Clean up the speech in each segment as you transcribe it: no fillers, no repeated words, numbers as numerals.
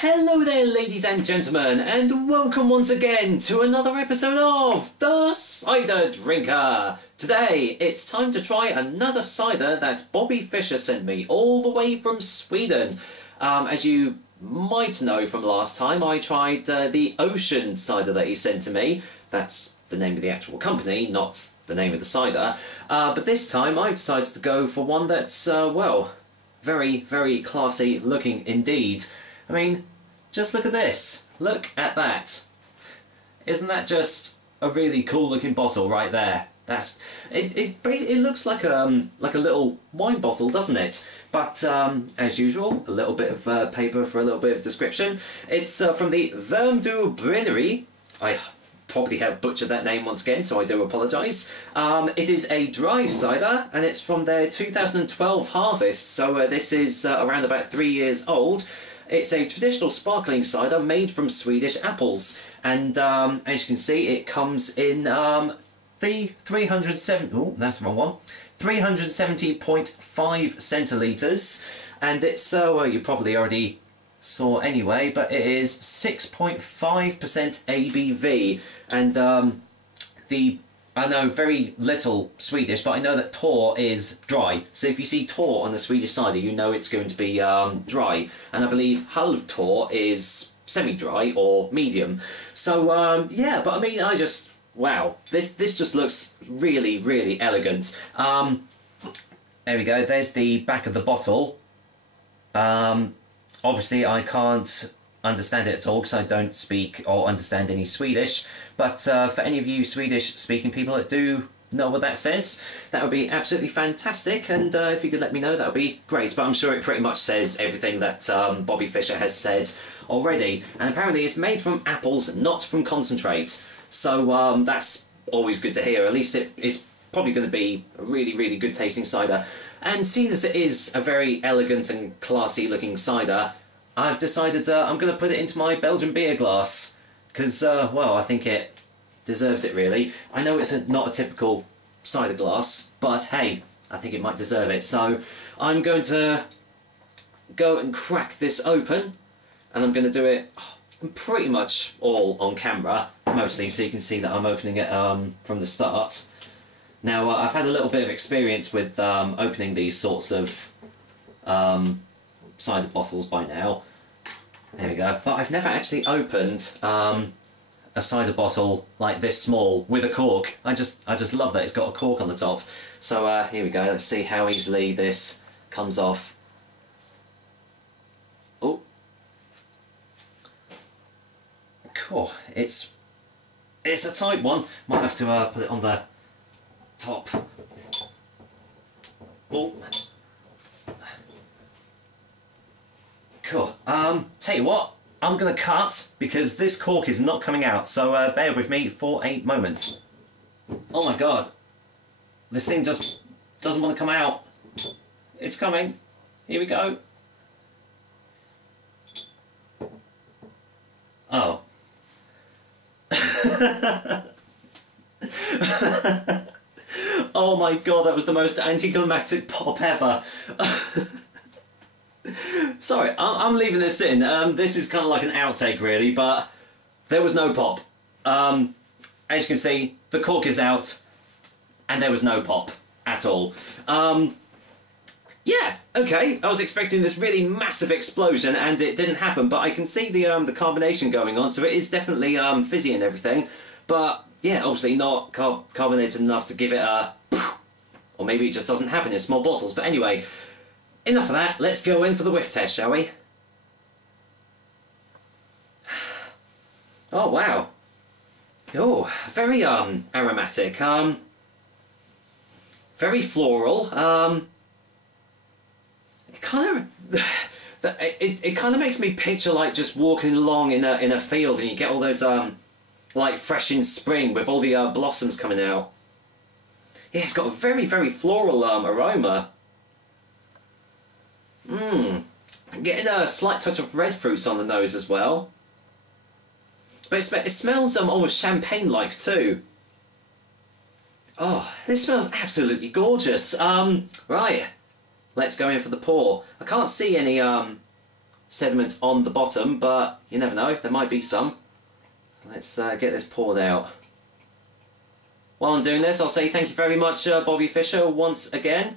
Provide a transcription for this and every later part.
Hello there, ladies and gentlemen, and welcome once again to another episode of The Cider Drinker. Today, it's time to try another cider that Bobby Fischer sent me all the way from Sweden. As you might know from last time, I tried the Ocean cider that he sent to me. That's the name of the actual company, not the name of the cider. But this time, I decided to go for one that's, well, very, very classy looking indeed. I mean, just look at this. Look at that. Isn't that just a really cool looking bottle right there? That's it looks like a little wine bottle, doesn't it? But as usual, a little bit of paper for a little bit of description. It's from the Värmdö Bränneri. I probably have butchered that name once again, so I do apologise. It is a dry cider, and it's from their 2012 harvest, so this is around about 3 years old. It's a traditional sparkling cider made from Swedish apples, and as you can see, it comes in the 370.5 centilitres, and it's well, you probably already saw anyway, but it is 6.5% ABV, and I know very little Swedish, but I know that Torr is dry. So if you see Torr on the Swedish cider, you know it's going to be dry. And I believe halv Torr is semi-dry or medium. So yeah, but I mean, wow, this just looks really, really elegant. There we go. There's the back of the bottle. Obviously, I can't understand it at all because I don't speak or understand any Swedish, but for any of you Swedish speaking people that do know what that says, that would be absolutely fantastic, and if you could let me know, that would be great. But I'm sure it pretty much says everything that Bobby Fischer has said already, and apparently it's made from apples, not from concentrate, so that's always good to hear. At least it is probably going to be a really, really good tasting cider, and seeing as it is a very elegant and classy looking cider, I've decided I'm going to put it into my Belgian beer glass, because, well, I think it deserves it, really. I know it's not a typical cider glass, but hey, I think it might deserve it. So I'm going to go and crack this open, and I'm going to do it pretty much all on camera, mostly, so you can see that I'm opening it from the start. Now, I've had a little bit of experience with opening these sorts of cider bottles by now. There we go. But I've never actually opened a cider bottle like this small with a cork. I just love that it's got a cork on the top. So here we go. Let's see how easily this comes off. Oh, cool. It's a tight one. Might have to put it on the top. Oh. Cool. Tell you what, I'm gonna cut because this cork is not coming out, so bear with me for a moment. Oh my god. This thing just doesn't want to come out. It's coming. Here we go. Oh. Oh my god, that was the most anticlimactic pop ever. Sorry, I'm leaving this in. This is kind of like an outtake, really, but there was no pop. As you can see, the cork is out, and there was no pop at all. Yeah, okay, I was expecting this really massive explosion, and it didn't happen, but I can see the carbonation going on, so it is definitely fizzy and everything, but yeah, obviously not carbonated enough to give it a... or maybe it just doesn't happen in small bottles, but anyway... Enough of that, let's go in for the whiff test, shall we? Oh, wow. Oh, very, aromatic, very floral, it kind of makes me picture, like, just walking along in a field and you get all those, like, fresh in spring with all the, blossoms coming out. Yeah, it's got a very, very floral, aroma. Getting a slight touch of red fruits on the nose as well. But it smells almost champagne-like too. Oh, this smells absolutely gorgeous. Right, let's go in for the pour. I can't see any sediment on the bottom, but you never know, there might be some. Let's get this poured out. While I'm doing this, I'll say thank you very much, Bobby Fischer, once again,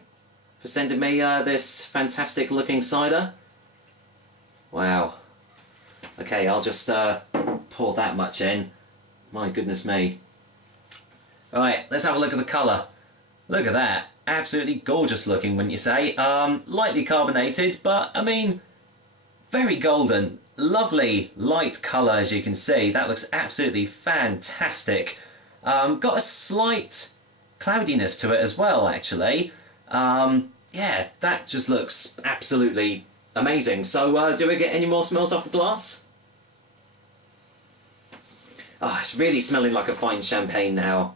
for sending me this fantastic looking cider. Wow. Okay, I'll just pour that much in. My goodness me. Right, let's have a look at the colour. Look at that. Absolutely gorgeous looking, wouldn't you say? Lightly carbonated, but I mean, very golden. Lovely light colour, as you can see. That looks absolutely fantastic. Got a slight cloudiness to it as well, actually. Yeah, that just looks absolutely amazing. So, do we get any more smells off the glass? Oh, it's really smelling like a fine champagne now.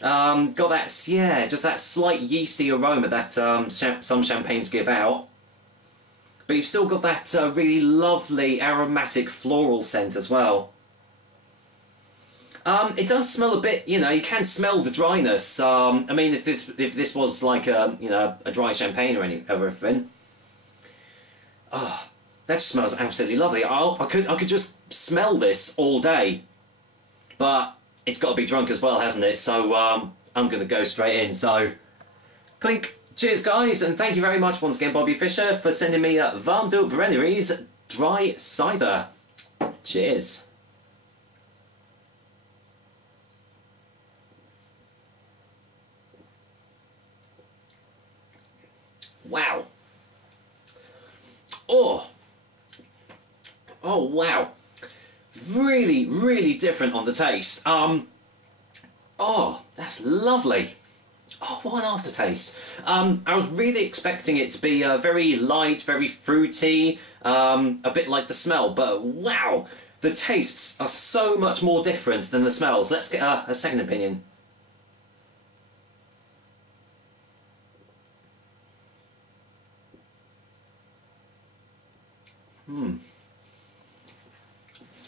Got that, yeah, just that slight yeasty aroma that some champagnes give out. But you've still got that really lovely aromatic floral scent as well. It does smell a bit, you know, you can smell the dryness. I mean, if this was like a, you know, a dry champagne or anything. Oh, that just smells absolutely lovely. I could just smell this all day. But it's got to be drunk as well, hasn't it? So I'm going to go straight in. So, clink. Cheers, guys, and thank you very much once again, Bobby Fischer, for sending me Värmdö Bränneri's dry cider. Cheers. Wow. Oh, wow. Really, really different on the taste. Oh, that's lovely. Oh, what an aftertaste. I was really expecting it to be very light, very fruity, a bit like the smell, but wow, the tastes are so much more different than the smells. Let's get a second opinion.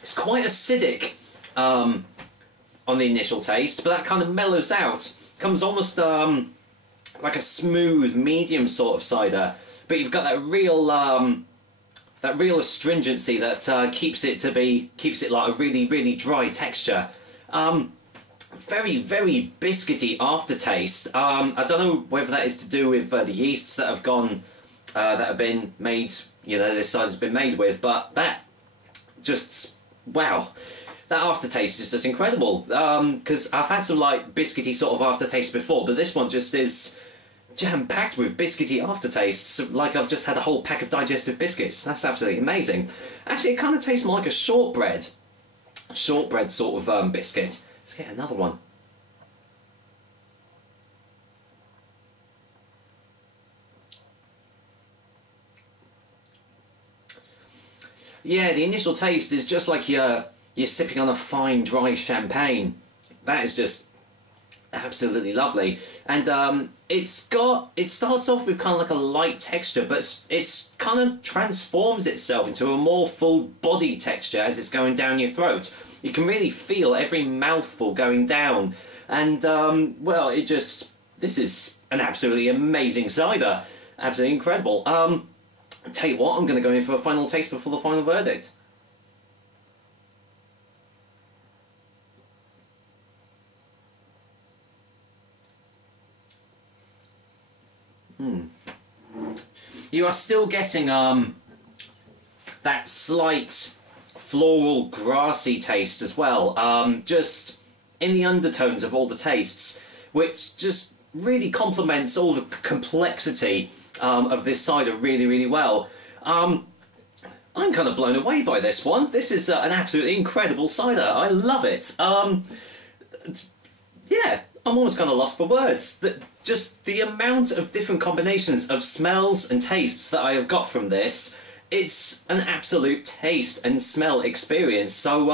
It's quite acidic on the initial taste, but that kind of mellows out. Comes almost like a smooth, medium sort of cider, but you've got that real astringency that keeps it like a really, really dry texture. Very, very biscuity aftertaste. I don't know whether that is to do with the yeasts that have gone, that have been made. You know, this cider's been made with, but that just wow. That aftertaste is just incredible, because I've had some like biscuity sort of aftertaste before, but this one just is jam-packed with biscuity aftertastes, like I've just had a whole pack of digestive biscuits. That's absolutely amazing. Actually, it kind of tastes more like a shortbread sort of biscuit. Let's get another one. Yeah, the initial taste is just like you're sipping on a fine, dry champagne. That is just absolutely lovely. And it starts off with kind of like a light texture, but it's kind of transforms itself into a more full body texture as it's going down your throat. You can really feel every mouthful going down. And, well, this is an absolutely amazing cider. Absolutely incredible. I'll tell you what, I'm going to go in for a final taste before the final verdict. You are still getting that slight floral, grassy taste as well, just in the undertones of all the tastes, which just really complements all the complexity of this cider really, really well. I'm kind of blown away by this one. This is an absolutely incredible cider. I love it. Yeah, I'm almost kind of lost for words. Just the amount of different combinations of smells and tastes that I have got from this, it's an absolute taste and smell experience. So,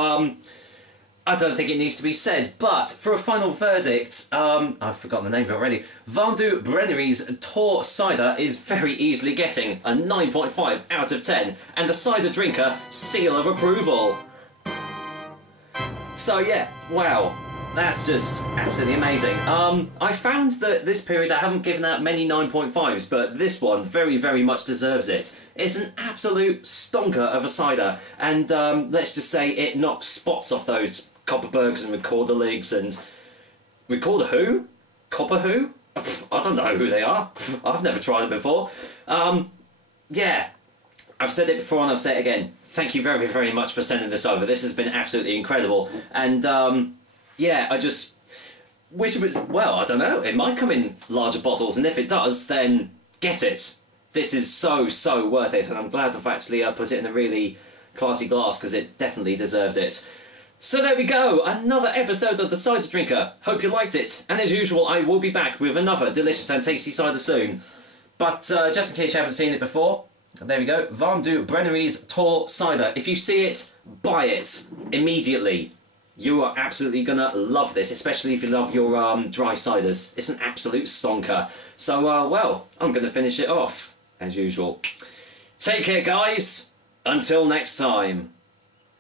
I don't think it needs to be said, but for a final verdict, I've forgotten the name of it already. Värmdö Bränneri's Torr cider is very easily getting a 9.5 out of 10, and the cider drinker seal of approval. So yeah, wow. That's just absolutely amazing. I found that this period I haven't given out many 9.5s, but this one very, very much deserves it. It's an absolute stonker of a cider, and let's just say it knocks spots off those Copperbergs and Recorder Leagues and... Recorder who? Copper who? I don't know who they are. I've never tried it before. Yeah, I've said it before and I'll say it again. Thank you very, very much for sending this over. This has been absolutely incredible. And yeah, I just wish it was, well, I don't know, it might come in larger bottles, and if it does, then get it. This is so, so worth it, and I'm glad I've actually put it in a really classy glass, because it definitely deserved it. So there we go, another episode of The Cider Drinker. Hope you liked it, and as usual, I will be back with another delicious and tasty cider soon. But just in case you haven't seen it before, there we go, Värmdö Bränneri's Torr cider. If you see it, buy it immediately. You are absolutely gonna love this, especially if you love your dry ciders. It's an absolute stonker. So, well, I'm gonna finish it off, as usual. Take care, guys. Until next time.